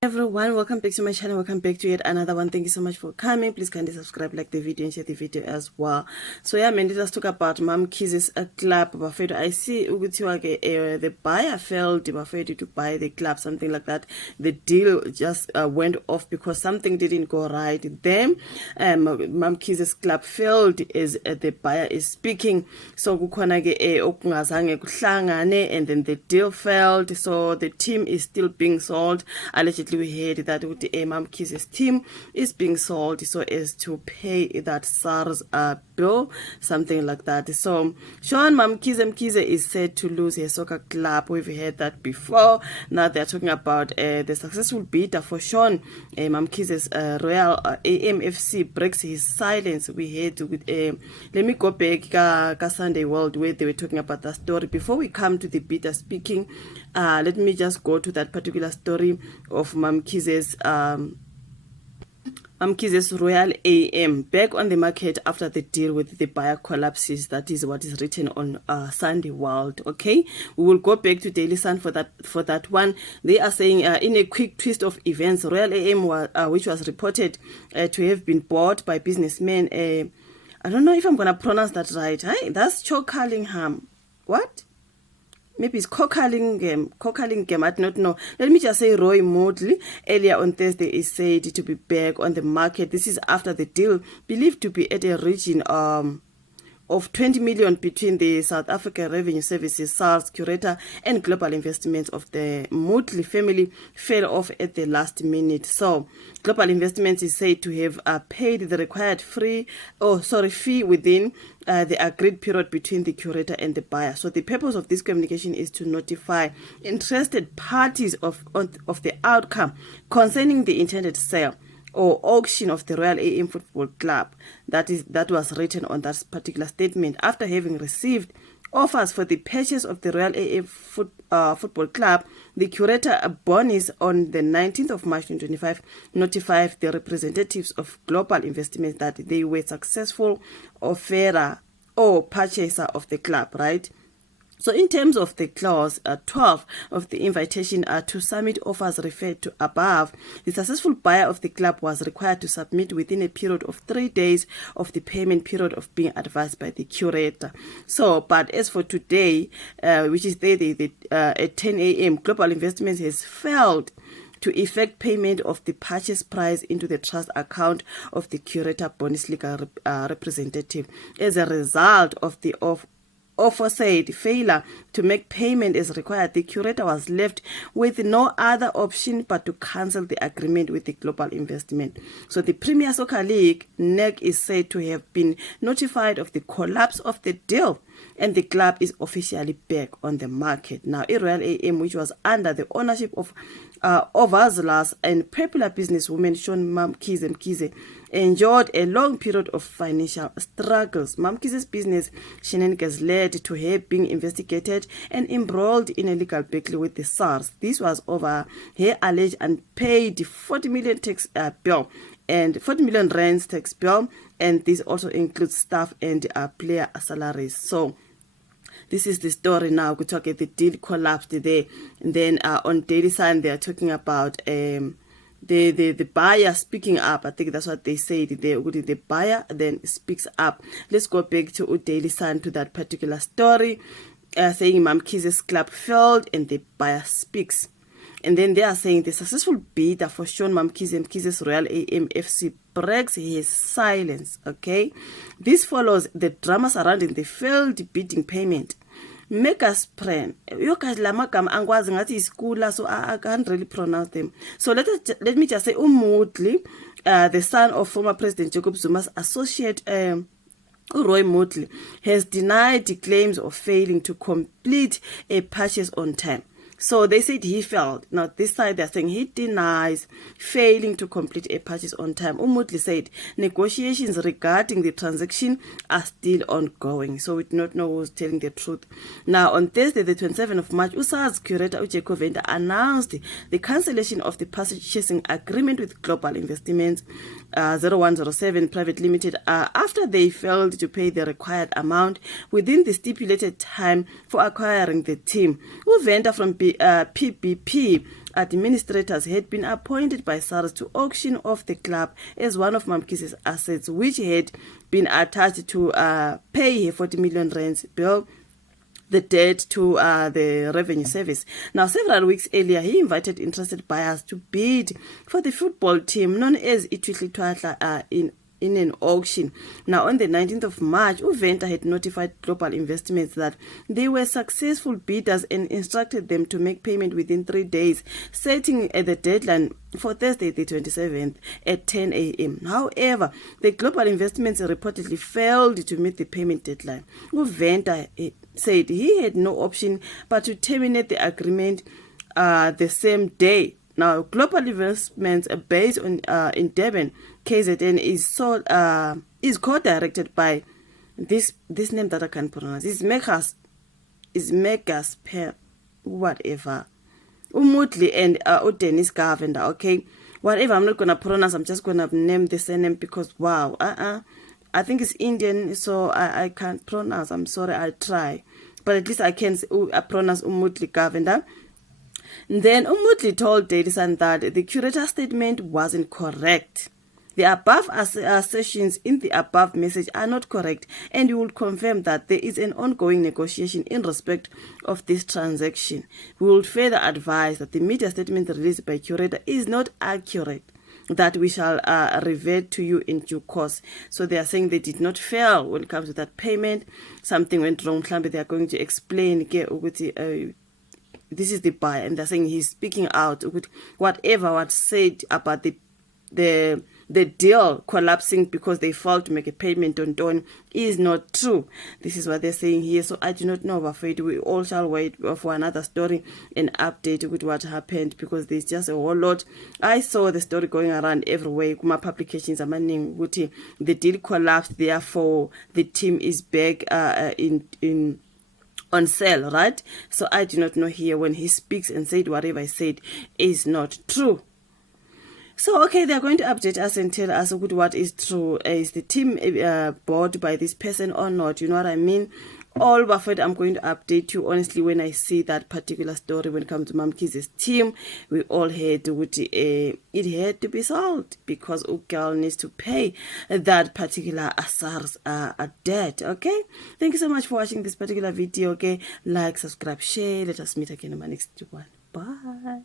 Everyone, welcome back to my channel. Welcome back to yet another one. Thank you so much for coming. Please kindly subscribe, like the video, and share the video as well. So yeah, man, let us talk about Mamkhize's club. Bafedo, I see the buyer failed Bafedo to buy the club, something like that. The deal just went off because something didn't go right. Then Mamkhize's club failed as the buyer is speaking. So okungazange kuhlangane, and then the deal failed. So the team is still being sold. Allegedly, we heard that Mamkhize's team is being sold so as to pay that SARS bill, something like that. So Sean Mamkhize is said to lose his soccer club. We've heard that before. Now they're talking about the successful bidder for Sean Mamkhize's Royal AMFC breaks his silence. We heard with let me go back ka Sunday World where they were talking about that story. Before we come to the bidder speaking, let me just go to that particular story of Mamkhize's Royal AM back on the market after the deal with the buyer collapses. That is what is written on Sunday World. Okay, we will go back to Daily Sun for that one. They are saying in a quick twist of events, Royal AM which was reported to have been bought by businessmen. I don't know if I'm gonna pronounce that right. Hey, that's Chokalingham. What? Maybe it's Cocalingham, I do not know. Let me just say Roy Motley earlier on Thursday is said to be back on the market. This is after the deal believed to be at a region of 20 million between the South African Revenue Services, SARS, curator and global investments of the Motley family fell off at the last minute. So global investments is said to have paid the required fee within the agreed period between the curator and the buyer. So the purpose of this communication is to notify interested parties of the outcome concerning the intended sale or auction of the Royal AM Football Club. That was written on that particular statement. After having received offers for the purchase of the Royal AM Football Club, the curator Bonis on the 19th of March 2025 notified the representatives of Global Investments that they were successful offerer or purchaser of the club, right? So in terms of the clause 12 of the invitation to submit offers referred to above, the successful buyer of the club was required to submit within a period of 3 days of the payment period of being advised by the curator. So, but as for today, which is at 10 a.m., Global Investments has failed to effect payment of the purchase price into the trust account of the curator Bonis legal representative. As a result of the aforesaid failure to make payment as required, the curator was left with no other option but to cancel the agreement with the global investment. So the Premier Soccer League, NEC, is said to have been notified of the collapse of the deal, and the club is officially back on the market. Now, Royal AM, which was under the ownership of Overzealous and popular businesswoman Sean Mamkhize, endured a long period of financial struggles. Mamkhize's business shenanigans led to her being investigated and embroiled in a legal battle with the SARS. This was over her alleged unpaid 40 million tax bill and 40 million rands tax bill, and this also includes staff and player salaries. So this is the story now. We talk the deal collapsed there, and then on Daily Sun they are talking about the buyer speaking up. I think that's what they said. The buyer then speaks up. Let's go back to Daily Sun to that particular story, saying Mamkhize's club failed and the buyer speaks. And then they are saying the successful bidder for Sean Mamkhize's Royal AMFC breaks his silence. Okay, this follows the drama surrounding the failed bidding payment. Megaspren, you guys lamagam angwazi ngathi iskula, so I can't really pronounce them. So let me just say Motley, the son of former President Jacob Zuma's associate Roy Motley, has denied the claims of failing to complete a purchase on time. So they said he failed. Now this side they're saying he denies failing to complete a purchase on time. Umutli said negotiations regarding the transaction are still ongoing. So we do not know who's telling the truth. Now on Thursday the 27th of March, USA's curator Ujeko Venda announced the cancellation of the purchasing agreement with Global Investments 0107 Private Limited after they failed to pay the required amount within the stipulated time for acquiring the team. Uvenda from PBP administrators had been appointed by SARS to auction off the club as one of Mamkhize's assets, which had been attached to pay her 40 million rands bill, the debt to the revenue service. Now, several weeks earlier, he invited interested buyers to bid for the football team known as Itwitli Twatla in an auction. Now, on the 19th of March, Uventa had notified Global Investments that they were successful bidders and instructed them to make payment within 3 days, setting the deadline for Thursday the 27th at 10 a.m. However, the Global Investments reportedly failed to meet the payment deadline. Uventa said he had no option but to terminate the agreement the same day. Now, Global Investments, based on in Durban, KZN, is co-directed by this name that I can't pronounce. It's Megas Per whatever. Umutli and Dennis Gavenda. Okay, whatever. I'm not gonna pronounce. I'm just gonna name the surname because wow. I think it's Indian, so I can't pronounce. I'm sorry. I'll try, but at least I can pronounce Umutli Gavenda. Then Umutli told Daily Sun that the curator's statement wasn't correct. The above assertions in the above message are not correct, and we will confirm that there is an ongoing negotiation in respect of this transaction. We will further advise that the media statement released by curator is not accurate, that we shall revert to you in due course. So they are saying they did not fail when it comes to that payment. Something went wrong. They are going to explain this is the buyer, and they're saying he's speaking out with whatever was said about the deal collapsing because they failed to make a payment on Dawn is not true. This is what they're saying here. So I do not know, but afraid we all shall wait for another story and update with what happened, because there's just a whole lot. I saw the story going around everywhere. My publications are meaning the deal collapsed, therefore the team is back on sale, right? So I do not know here when he speaks and said whatever I said is not true. So, okay, they're going to update us and tell us what is true. Is the team bought by this person or not? You know what I mean? All Buffett, I'm going to update you honestly when I see that particular story when it comes to Mamkhize's team. We all had it had to be sold because girl needs to pay that particular SARS debt. Okay, thank you so much for watching this particular video. Okay, like, subscribe, share. Let us meet again in my next one. Bye.